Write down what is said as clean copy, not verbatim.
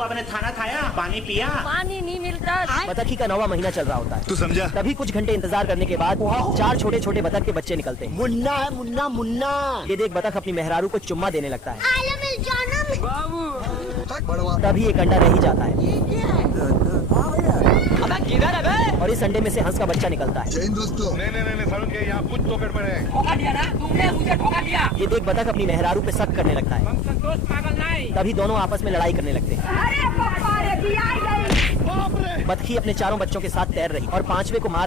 आपने खाना खाया, पानी पिया? पानी नहीं मिलता। बतखी का 9वां महीना चल रहा होता है। तू समझा? तभी कुछ घंटे इंतजार करने के बाद 4 छोटे छोटे बतख के बच्चे निकलते हैं। मुन्ना है, मुन्ना मुन्ना। ये देख बतख अपनी मेहरारू को चुम्मा देने लगता है। बड़वा तभी एक अंडा रह ही जाता है अबे किधर है बे? और इस अंडे में से हंस का बच्चा निकलता है। जय हिंद दोस्तों। नहीं समझ के यहाँ कुछ तो गड़बड़ है। धोखा दिया ना तुमने, मुझे धोखा दिया। ये देख बतख अपनी मेहरारू पे शक करने लगता है। संतोष पागल नहीं। तभी दोनों आपस में लड़ाई करने लगते हैं। अरे बाबा रे, बियाई गई। बतखी अपने चारों बच्चों के साथ तैर रही और 5वें को मार